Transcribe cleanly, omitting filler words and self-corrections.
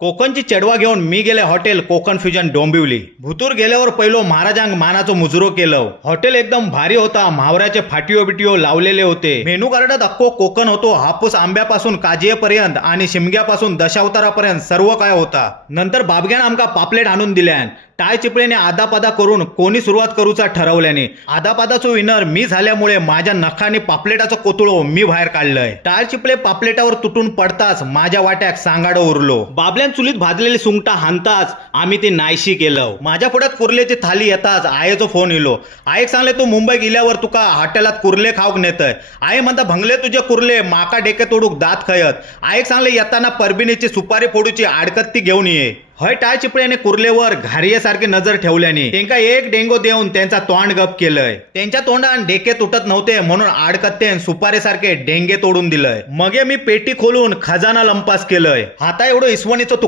कोकणची चढवा घेऊन मी गेले हॉटेल कोकण फ्युजन डोंबिवली. भुतूर गेल्यावर पहिलो महाराजांक मानाचो मुजरो केलं. हॉटेल एकदम भारी होता. म्हावऱ्याचे फाटिओ बिटिओ लावलेले होते. मेनू कार्डात अख्खो कोकण होतो. हापूस आंब्यापासून काजयेपर्यंत आणि शिमग्यापासून दशावतारापर्यंत सर्व काय होता. नंतर बाबग्यान आमका पापलेट आणून दिल्यान. टाय चिपळेने आदापादा करून कोणी सुरुवात करूचा ठरवल्याने आदापादाचो विनर मी झाल्यामुळे माझ्या नखाने पापलेटाचं कोतुळो मी बाहेर काढलंय. टाळ चिपळे पापलेटावर तुटून पडताच माझ्या वाट्याक सांगाडो उरलो. बाबल्यान चुलीत भाजलेली सुंगटा हाणताच आम्ही ते नाहीशी केलं. माझ्या पुढ्यात कुर्लेची थाली येताच आईचो फोन इलो. आईक सांगले तू मुंबईत गेल्यावर तुका हॉटेलात कुर्ले खाऊक नेतय. आई म्हणता भंगले तुझे कुर्ले माका डेके तोडूक दात खयत. आईक सांगले येताना परबिनीची सुपारी फोडूची आडकत्ती घेऊन ये. हय टाळ चिपळ्याने कुर्लेवर घारियेसारखी नजर ठेवल्याने त्यांका एक डेंगो देऊन त्यांचा तोंड गप केलंय. त्यांच्या तोंडान डेके तुटत नव्हते म्हणून आडकत्तेन सुपारीसारखे डेंगे तोडून दिलंय. मगे मी पेटी खोलून खजाना लंपास केलंय. हाता एवढं इसवणीचं